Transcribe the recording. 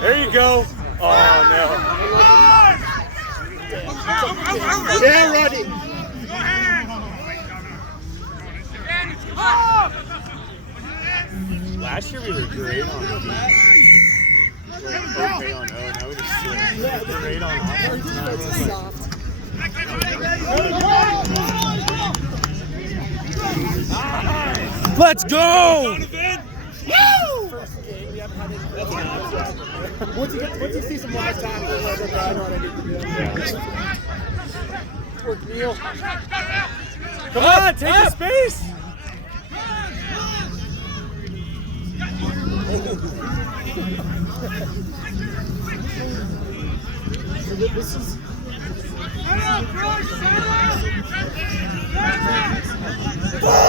There you go. Oh, no. Yeah, Roddy. Last year we were great on D. Okay on O. Now we just great on offense. Now everyone's like, let's go! Once you see some last time, work Neil. Come on, take the space! This is Oh!